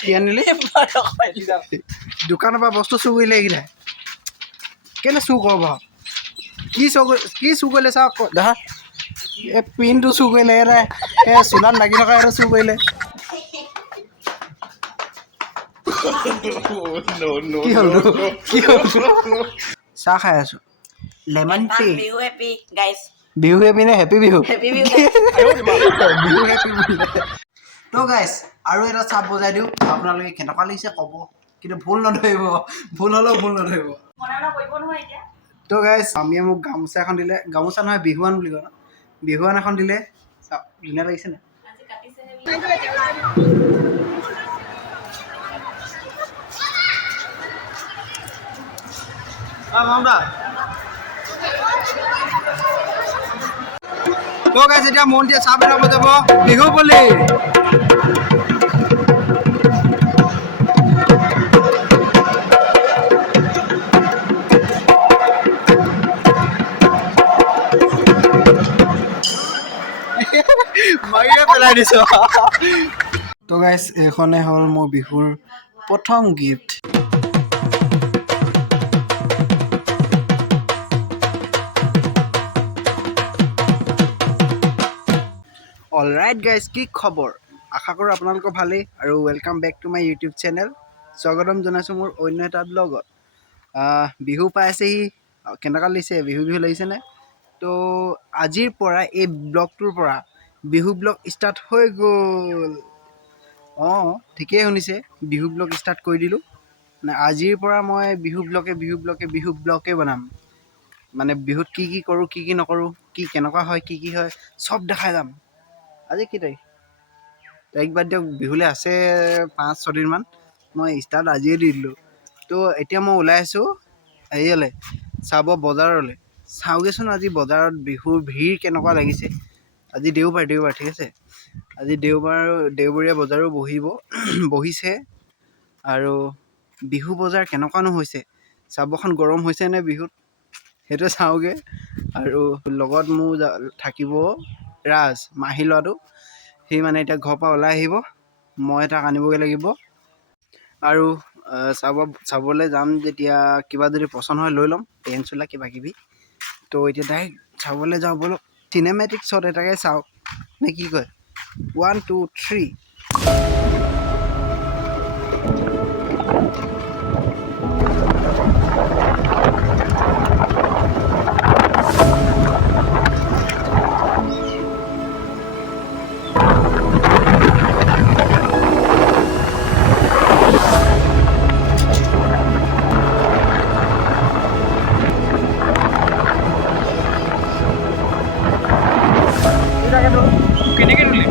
কি আনিলি দোকানৰ পৰা বস্তু চুৰ কৰিলে এইকেইটাই কেলে চুৰ কৰ বাৰু কি চুৰ কৰিলে চাওক দেখা এই পিনটো চুৰ কৰিলে এটাই এই চোলাত লাগি থকা এটা চুৰ কৰিলে কি হ'ল কি হ'ল চাহ খাই আছো lemon tea Bihu happy guys Bihu happy নে happy Bihu happy Bihu Bihu happy তো গাইছ আৰু এটা চাপ বজাই দিওঁ আপোনালোকে কেনেকুৱা লাগিছে ক'ব কিন্তু ভুল নধৰিব ভুল হ'লেও ভুল নধৰিব তো গাইছ আমিয়ে মোক গামোচা এখন দিলে গামোচা নহয় বিহুৱান বুলি কয় বিহুৱান এখন দিলে চাওক ধুনীয়া লাগিছে নে তো গাইছ এতিয়া মন্দিৰ চাহ বনাব যাব বিহু বুলি মাৰিয়ে পেলাই দিছো তো গাইছ এইখনে হ'ল মোৰ বিহুৰ প্ৰথম গিফ্ট অলৰাইট গাইজ কি খবৰ আশা কৰোঁ আপোনালোকৰ ভালেই আৰু welcome back to my YouTube channel স্বাগতম জনাইছোঁ মোৰ অন্য এটা ব্লগত বিহু পাইছেহি কেনেকুৱা লাগিছে বিহু লাগিছেনে তো আজিৰ পৰা এই ব্লগটোৰ পৰা বিহু ব্লগ ষ্টাৰ্ট হৈ গ'ল অঁ ঠিকেই শুনিছে বিহু ব্লগ ষ্টাৰ্ট কৰি দিলোঁ মানে আজিৰ পৰা মই বিহু ব্লগে বনাম মানে বিহুত কি কি কৰোঁ কি কি নকৰোঁ কি কেনেকুৱা হয় কি কি হয় চব দেখাই যাম আজি কি তাৰিখ বাদ দিয়ক বিহুলৈ আছে 5-6 দিনমান মই ষ্টাৰ্ট আজিয়ে দি দিলোঁ তো এতিয়া মই ওলাই আছোঁ হেৰিয়লৈ চাব বজাৰলৈ চাওঁগৈচোন আজি বজাৰত বিহুৰ ভিৰ কেনেকুৱা লাগিছে আজি দেওবাৰ ঠিক আছে আজি দেওবৰীয়া বজাৰো বহিছে আৰু বিহু বজাৰ কেনেকুৱানো হৈছে চাবখন গৰম হৈছে নে বিহুত সেইটো চাওঁগৈ আৰু লগত মোৰ থাকিব ৰাজ মাহী ল'ৰাটো সি মানে এতিয়া ঘৰৰ পৰা ওলাই আহিব মই তাক আনিবগৈ লাগিব আৰু চাবলৈ যাম যেতিয়া কিবা যদি পচন্দ হয় লৈ ল'ম পেণ্ট চোলা কিবা কিবি তো এতিয়া ডাইৰেক্ট চাবলৈ যাওঁ ব'লক চিনেমেটিক শ্বট এটাকে চাওঁ নে কি কয় 1 2 3 কেনেকৈ তুলি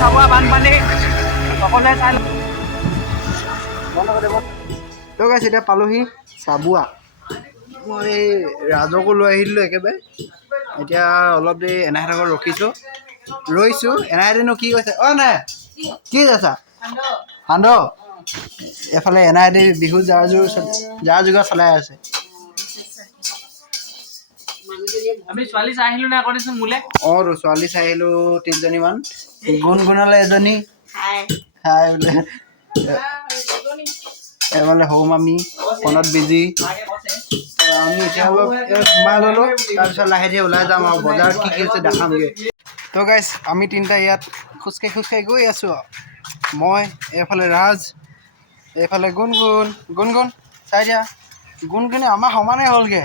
চাবোৱা বানপানী সকলোৱে চাই তো গাইছ এতিয়া পালোহি চাবুৱা মই ৰাজকো লৈ আহিলোঁ একেবাৰে এতিয়া অলপ দেৰি এনাইহঁতৰ ঘৰত ৰৈছোঁ এনাইহঁতেনো কি কৈছে অঁ নাই কি কৈছা সান্দহ এফালে এনাইহঁতে বিহু যাৰ যোগাৰ চলাই আছে আমি ছোৱালী চাই আহিলো না কৰিছোন মোলে অঁ তো ছোৱালী চাই আহিলোঁ 3জনীমান গুণগুণলৈ এজনী হাই বোলে মানে সৌ মামী ফোনত বিজি আমি এতিয়া অলপ সোমাই ল'লোঁ তাৰপিছত লাহে ধীৰে ওলাই যাম আৰু বজাৰত কি হৈছে দেখামগৈ তো গাইছ আমি তিনিটা ইয়াত খোজকাঢ়ি গৈ আছোঁ আৰু মই এইফালে ৰাজ এইফালে গুণগুণ চাই দিয়া গুণগুণে আমাৰ সমানেই হ'লগৈ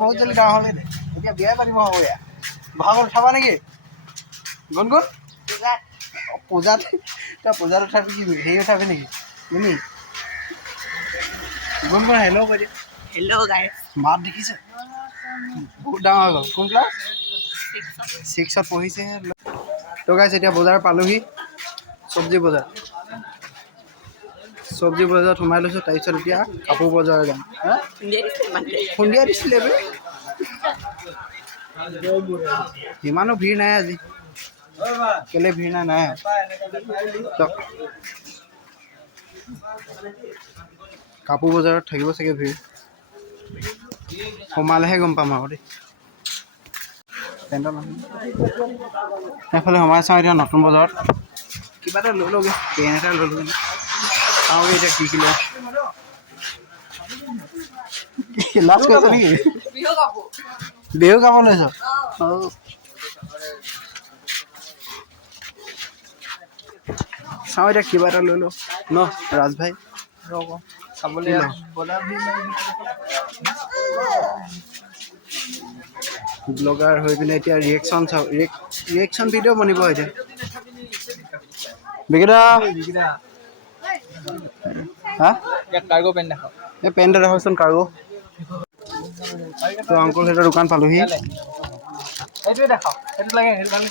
বহুত জলদি ডাঙৰ হ'লগৈ এতিয়া বিয়াই পাতিব হ'ব এয়া বহাগত উঠাবা নেকি গুণগুণ পূজাত পূজাত উঠাবি কি হেৰি উঠাবি নেকি তুমি গুণগুণ হেল্ল' কৈ দিয়া হেল্ল' গাইস মাত দেখিছে বহুত ডাঙৰ হৈ গ'ল কোন ক্লাছ 6ত পঢ়িছেহে তো গাইছ এতিয়া বজাৰ পালোহি চব্জি বজাৰত সোমাই লৈছোঁ তাৰপিছত এতিয়া কাপোৰ বজাৰ যাম সন্ধিয়া দিছিলে ইমানো ভিৰ নাই আজি কেলে ভিৰ নাই কাপোৰ বজাৰত থাকিব চাগে ভিৰ সোমালেহে গম পাম আৰু দেই পেণ্টত এইফালে সোমাই চাওঁ এতিয়া নতুন বজাৰত কিবা এটা লৈ লওঁগৈ পেন এটা লৈ লওঁগৈ চাওঁগৈ এতিয়া কি লওঁ লাজ কৰিছ নেকি বিহু কাপোৰ লৈছ অঁ চাওঁ এতিয়া কিবা এটা লৈ লওঁ ন ৰাজ ভাই চাবলৈ ব্লগাৰ হৈ পিনে এতিয়া ৰিয়েকশ্যন চাওঁ ৰিয়েকশ্যন ভিডিঅ' বনিব এতিয়া বিকেটা হা কাৰ্গো পেণ্ট দেখাওঁ এই পেণ্ট এটা দেখাচোন কাৰ্গো তো আংকুল সেইটো দোকান পালোহি সেইটোৱে দেখাওঁ সেইটো লাগে সেইটো ভাল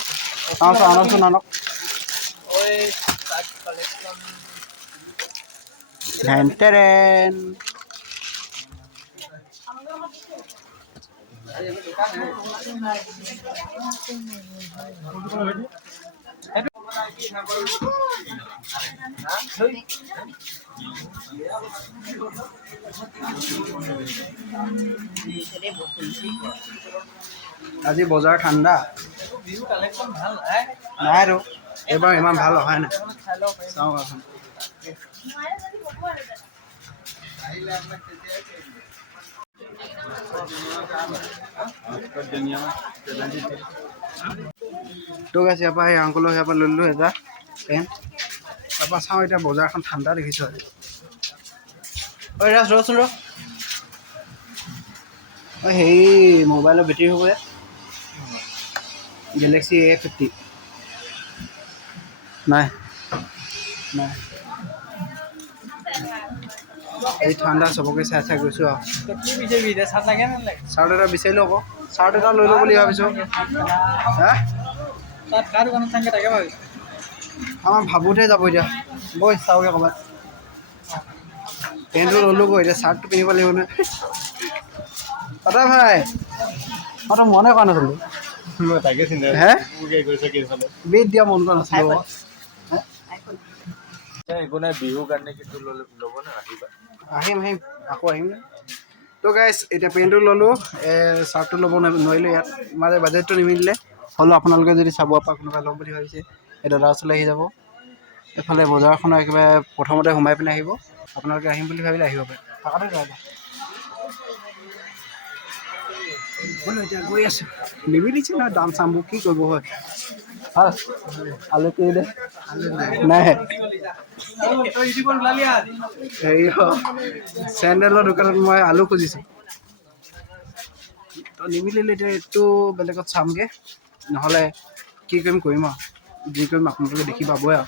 চাওঁ চাওঁ আনকচোন আনক টেন আজি বজাৰ ঠাণ্ডা বিহু কালেকশ্যন ভাল নাই নাইতো এইবাৰ ইমান ভাল অহাই নাই চাই লওক চাওঁ এখন তোক আছে ইয়াৰ পৰা সেই আংকুলৰ ইয়াৰ পৰা লৈ ল'লোঁ এটা পেণ্ট তাৰপৰা চাওঁ এতিয়া বজাৰখন ঠাণ্ডা দেখিছোঁ আজি ঐ ৰাজ ৰচোন ৰ ঐ হেৰি মোবাইলৰ বেটেৰী হ'ব ইয়াত গেলেক্সি A50 নাই নাই এই ঠাণ্ডা চবকে চাই চাই গৈছোঁ আৰু কি বিচাৰিবি এতিয়া চাট লাগে নে নালাগে চাৰ্ট এটা বিচাৰিলোঁ আকৌ চাৰ্ট এটা লৈ লওঁ বুলি ভাবিছোঁ হা তাত কাৰ দোকানত চাংগে তাকে ভাবিছোঁ আমাৰ ভাবোঁতে যাব এতিয়া বৈ চাওঁগৈ ক'ৰবাত পেণ্টটো ল'লোগৈ এতিয়া চাৰ্টটো পিন্ধিব লাগিব নহয় পাতা ভাই মই তই মনে কৰা নাছিলোঁ তাকে চিন্তা হে গৈছে কি চালে বেট দিয়া মন কৰা নাছিলোঁ একো নাই বিহুৰ কাৰণে কিন্তু ল'ব নে আহিবা আহিম আকৌ আহিম তো গাইছ এতিয়া পেণ্টটো ল'লোঁ চাৰ্টটো ল'ব নোৱাৰিলোঁ ইয়াত মানে বাজেটটো নিমিলিলে হ'লেও আপোনালোকে যদি চাব পৰা কোনোবাই ল'ম বুলি ভাবিছে এই দাদাৰ ওচৰলৈ আহি যাব এইফালে বজাৰখনৰ একেবাৰে প্ৰথমতে সোমাই পিনে আহিব আপোনালোকে আহিম বুলি ভাবিলে আহিব পাৰে থকাটো যায় বোলো এতিয়া গৈ আছোঁ নিমিলিছে নহয় দাম চামবোৰ কি কৰিব হয় আলু কি দে নাই হেৰি চেণ্ডেলৰ দোকানত মই আলু খুজিছোঁ তো নিমিলিলে এতিয়া এইটো বেলেগত চামগৈ নহ'লে কি কৰিম আৰু যি কৰিম আপোনালোকে দেখি পাবই আৰু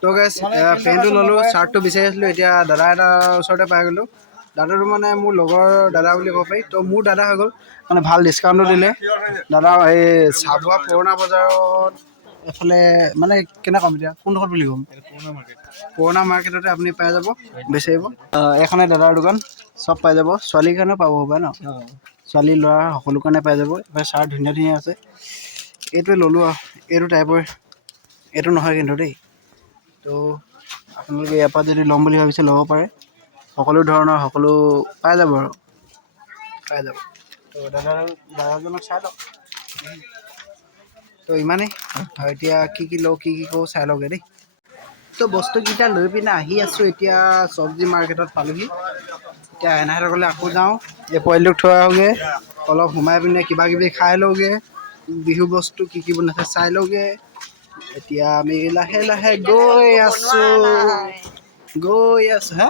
তো গাইছ পেণ্টটো ল'লোঁ চাৰ্টটো বিচাৰি আছিলোঁ এতিয়া দাদা এটা ওচৰতে পাই গ'লোঁ দাদাটো মানে মোৰ লগৰ দাদা বুলি ক'ব পাৰি তো মোৰ দাদা হৈ গ'ল মানে ভাল ডিছকাউণ্টো দিলে দাদা এই চাবুৱা পুৰণা বজাৰত এফালে মানে কেনে ক'ম এতিয়া কোনডোখৰত বুলি ক'ম পুৰণা মাৰ্কেটতে আপুনি পাই যাব বিচাৰিব এইখনে দাদাৰ দোকান চব পাই যাব ছোৱালীৰ কাৰণেও পাব হ'ব ন ছোৱালী ল'ৰা সকলো কাৰণে পাই যাব এইবাৰ চাৰ্ট ধুনীয়া ধুনীয়া আছে এইটোৱে ল'লোঁ আৰু এইটো টাইপৰ এইটো নহয় কিন্তু দেই তো আপোনালোকে ইয়াৰ পৰা যদি ল'ম বুলি ভাবিছে ল'ব পাৰে সকলো ধৰণৰ সকলো পাই যাব আৰু পাই যাব তো দাদাজনক চাই লওক তো ইমানেই আৰু এতিয়া কি লওঁ কি কৰোঁ চাই লওঁগৈ দেই তো বস্তুকেইটা লৈ পিনে আহি আছোঁ এতিয়া চব্জি মাৰ্কেটত পালোহি এতিয়া এনাহঁতৰ গ'লে আকৌ যাওঁ এই পোৱালিটোক থৈ আহোঁগৈ অলপ সোমাই পিনে কিবা কিবি খাই লওঁগৈ বিহু বস্তু কি বনাইছে চাই লওঁগৈ এতিয়া আমি লাহে লাহে গৈ আছোঁ হা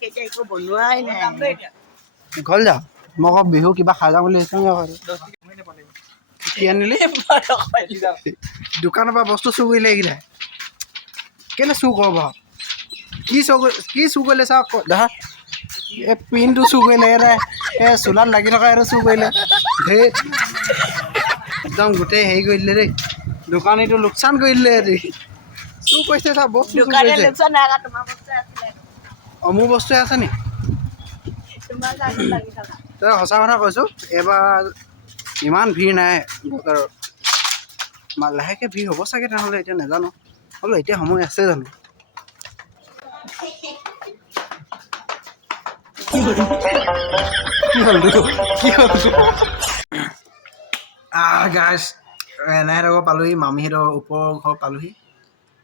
একো বনোৱাই নাই ঘৰ যাওঁ মই আকৌ বিহু কিবা খাই যাওঁ বুলি কি আনিলি দোকানৰ পৰা বস্তু চুৰ কৰিলে এইকেইটাই কেলৈ চুৰ কৰ বাৰু কি চুৰ কৰিলে চাওক দেখা এই পিনটো চুৰ কৰিলে এটাই এই চোলাত লাগি থকা এইটো চুৰ কৰিলে ধেই একদম গোটেই হেৰি কৰি দিলে দেই দোকানীটো লোকচান কৰি দিলে এটি চুৰ কৰিছে চা বস্তু চুৰ কৰিছে অঁ মোৰ বস্তুৱে আছে নি তই সঁচা কথা কৈছোঁ এইবাৰ ইমান ভিৰ নাই বজাৰত লাহেকৈ ভিৰ হ'ব চাগে তেনেহ'লে এতিয়া নাজানো হ'লেও এতিয়া সময় আছে জানো কি হ'ল গাইছ এনাইহঁতৰ ঘৰ পালোহি, মামীহঁতৰ ওপৰৰ ঘৰ পালোহি,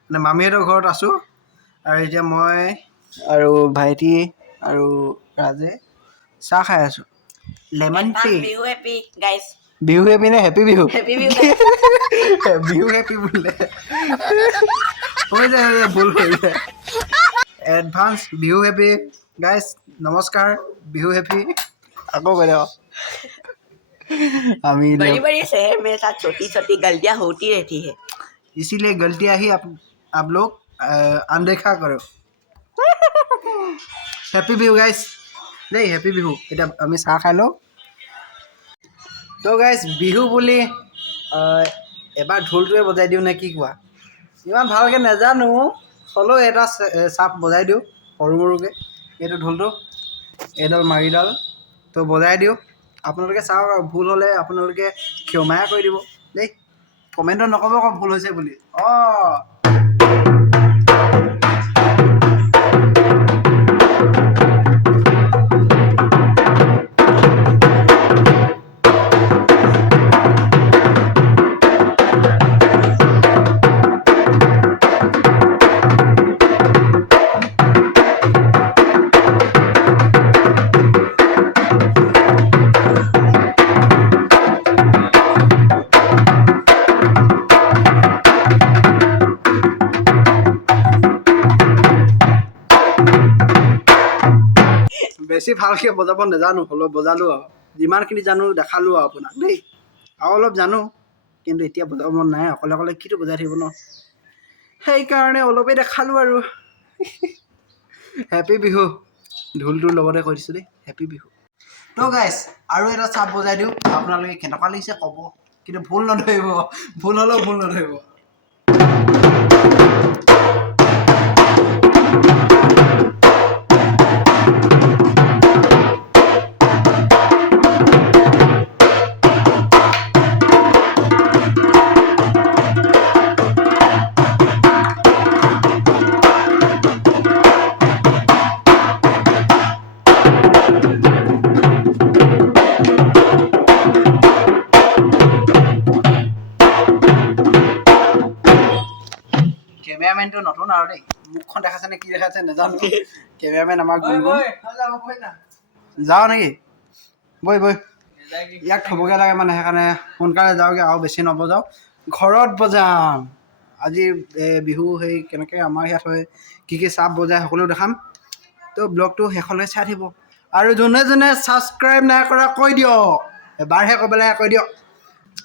মানে মামীহঁতৰ ঘৰত আছোঁ। আৰু এতিয়া মই আৰু ভাইটি আৰু ৰাজে চাহ খাই আছোঁ, লেমন টি। বিহু হেপী গাইছ। বিহু হেপী নে happy Bihu? Happy Bihu Bihu happy বোলে, হৈ যায় ভুল হৈ যায়। এডভান্স বিহু হেপী গাইছ, নমস্কাৰ, বিহু হেপী। আকৌ কৈ দিয়ক আমি बड़ी बड़ी शहर में साथ छोटी छोटी गलतियां होती रहती है। इसीलिए गलतियां ही आप लोग अनदेखा करो। হেপী বিহু গাইছ দেই, হেপী বিহু। এতিয়া আমি চাহ খাই লওঁ। তো গাইছ বিহু বুলি এবাৰ ঢোলটোৱে বজাই দিওঁ নে কি কোৱা? ইমান ভালকৈ নাজানো, হ'লেও এটা চাপ বজাই দিওঁ সৰু সৰুকৈ। এইটো ঢোলটো এইডাল মাৰিডাল তো বজাই দিওঁ। আপোনালোকে চাওক, ভুল হ'লে আপোনালোকে ক্ষমা কৰি দিব দেই, কমেণ্টত নক'ব আকৌ ভুল হৈছে বুলি। অঁ বেছি ভালকৈ বজাব নাজানো, হ'লেও বজালোঁ আৰু যিমানখিনি জানো দেখালোঁ আৰু আপোনাক দেই। আৰু অলপ জানো, কিন্তু এতিয়া বজাব মন নাই, অকলে অকলে কিটো বজাই থাকিব ন, সেইকাৰণে অলপেই দেখালোঁ আৰু। হেপী বিহু, ঢোলটোৰ লগতে কৈ দিছোঁ দেই, হেপী বিহু। তো গাইছ আৰু এটা চাপ বজাই দিওঁ, আপোনালোকে কেনেকুৱা লাগিছে ক'ব, কিন্তু ভুল নধৰিব, ভুল হ'লেও ভুল নধৰিব। কেমেৰামেনটো নতুন আৰু দেই, মুখখন দেখাইছে নে কি দেখাইছে নাজানো। কেমেৰামেন আমাৰ গুণগুণ। যাওঁ নেকি? বৈ বৈ, ইয়াক থ'বগৈ লাগে মানে, সেইকাৰণে সোনকালে যাওঁগৈ আৰু বেছি নবজাওঁ, ঘৰত বজাম। আজি বিহু সেই কেনেকৈ আমাৰ ইয়াত হয়, কি কি চাপ বজাই সকলো দেখাম। তো ব্লগটো শেষলৈ চাই থাকিব। আৰু যোনে যোনে ছাবস্ক্ৰাইব নাই কৰা কৈ দিয়ক, এবাৰহে ক'ব লাগে, কৈ দিয়ক।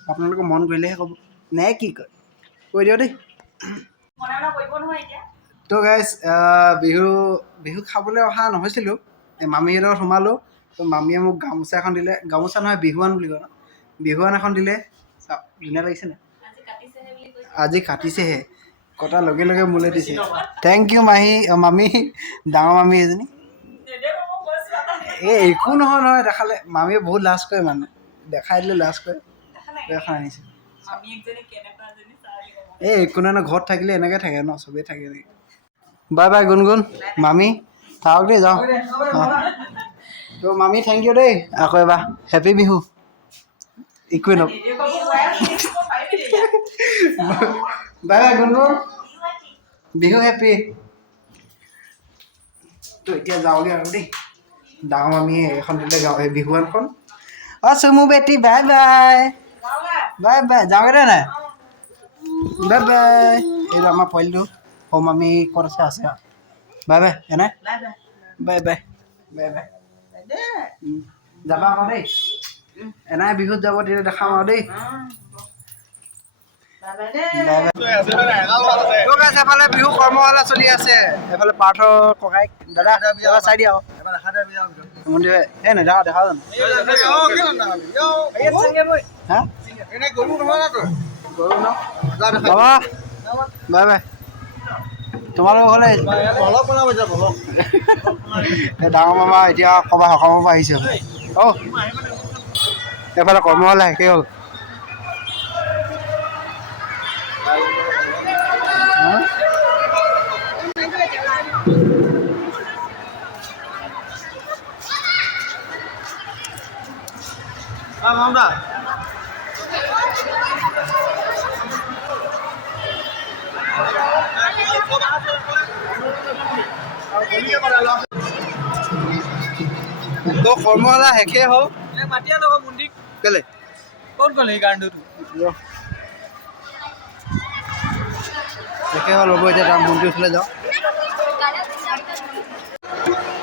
আপোনালোকে মন কৰিলেহে ক'ব নে কি কয়, কৈ দিয়ক দেই। তো গাইছ বিহু খাবলৈ অহা নহৈছিলোঁ, এই মামীহঁতৰ সোমালোঁ। তো মামীয়ে মোক গামোচা এখন দিলে, গামোচা নহয় বিহুৱান বুলি কয় ন, বিহুৱান এখন দিলে। চাওক ধুনীয়া লাগিছে নাই? আজি কাটিছেহে, কটাৰ লগে লগে মোলৈ দিছে। থেংক ইউ মামী, ডাঙৰ মামী এজনী। এই একো নহয় নহয় দেখালে, মামীয়ে বহুত লাজ কৰে মানে, দেখাই দিলে লাজ কৰে। এখন আনিছে, এই একো নহয়, ঘৰত থাকিলে এনেকৈ থাকে ন, চবেই থাকে এনেকৈ। বাই বাই গুণগুণ, মামী থাকক দেই, যাওঁ। তো মামী থেংক ইউ দেই, আকৌ এবাৰ হেপী বিহু। একোৱে ন বাই বাই গুণগুণ, বিহু হেপী। তো এতিয়া যাওঁগৈ আৰু দেই, ডাঙৰ মামীয়ে এখন দিলে বিহুৱানখন। অঁ চুমু বেটি বাই বাই, বাই বাই, যাওঁগৈ দে নাই, বাই বাই। এইটো আমাৰ পোৱালিটো, সৰু মামী ক'ত আছে আছে আৰু, bye bye এনাই, bye bye, bye bye. যাবা আকৌ দেই, এনাই বিহুত যাব, তেতিয়া দেখাম আৰু দেই। এফালে বিহু কৰ্মশালা চলি আছে, এফালে পাৰ্থৰ ককাইক দাদা চাই দিয়া আৰু মন্দিৰ এই নেদেখা দেখা জানো? হা গৰু ন বাবা, বাই বাই। তোমালোকৰ ঘৰলৈ ডাঙৰ মামা এতিয়া ক'ৰবাত সকামৰ পৰা আহিছে। অঁ এইফালে কৰ্মশালা শেষেই হ'ল। মোৰ কৰ্মশালা শেষেই হ'ল মাতিয়া লগৰ মন্দিৰ কেলে ক'ত গ'ল সেইকাৰণে শেষেই হ'ল হ'ব এতিয়া তাৰ মন্দিৰ ওচৰলৈ যাওঁ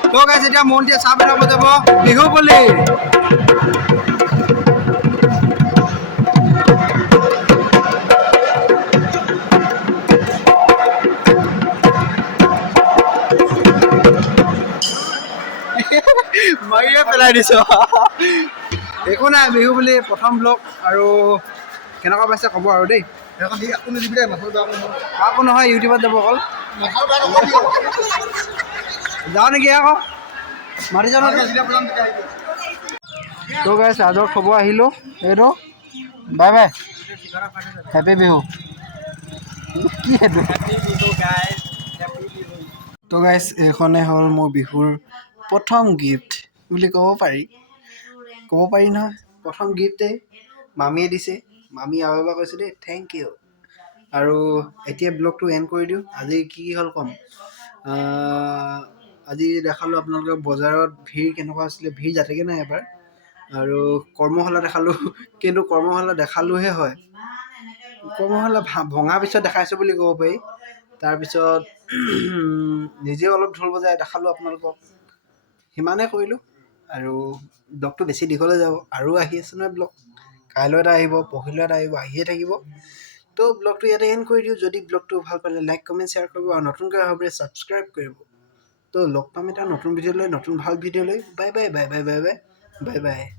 তো গাইছ এতিয়া মন্দিৰ চাহ পেলাব যাব বিহু বুলি মাৰিয়ে পেলাই দিছ একো নাই বিহু বুলি প্ৰথম ব্লগ আৰু কেনেকুৱা পাইছে ক'ব আৰু দেই আকৌ নহয় ইউটিউবত যাব অকল যাওঁ নেকি আকৌ মাতি যাওঁ তো গাইছ ৰাজক থ'ব আহিলোঁ এইটো বাই বাই হেপী বিহু কি সেইটো তো গাইছ এইখনে হ'ল মোৰ বিহুৰ প্ৰথম গিফ্ট বুলি ক'ব পাৰি নহয় প্ৰথম গিফ্টেই মামীয়ে দিছে মামী আৰু এবাৰ কৈছে দেই থেংক ইউ আৰু এতিয়া ব্লগটো এণ্ড কৰি দিওঁ আজি কি হ'ল ক'ম আজি দেখালোঁ আপোনালোকৰ বজাৰত ভিৰ কেনেকুৱা আছিলে ভিৰ যাতেকৈ নাই এবাৰ আৰু কৰ্মশালা দেখালোঁ কিন্তু কৰ্মশালা দেখালোঁহে হয় কৰ্মশালা ভঙা পিছত দেখাইছোঁ বুলি ক'ব পাৰি তাৰপিছত নিজেও অলপ ঢোল বজাই দেখালোঁ আপোনালোকক সিমানে কৰিলোঁ আৰু ব্লগটো বেছি দীঘলৈ যাব আৰু আহি আছে নহয় ব্লগ কাইলৈ এটা আহিব পৰহিলৈ এটা আহিব আহিয়ে থাকিব তো ব্লগটো ইয়াতে এণ্ড কৰি দিওঁ যদি ব্লগটো ভাল পালে লাইক কমেণ্ট শ্বেয়াৰ কৰিব আৰু নতুনকৈ ভাবে ছাবস্ক্ৰাইব কৰিব তো লগ পাম এটা নতুন ভিডিঅ' লৈ নতুন ভাল ভিডিঅ' লৈ bye bye bye bye bye bye bye bye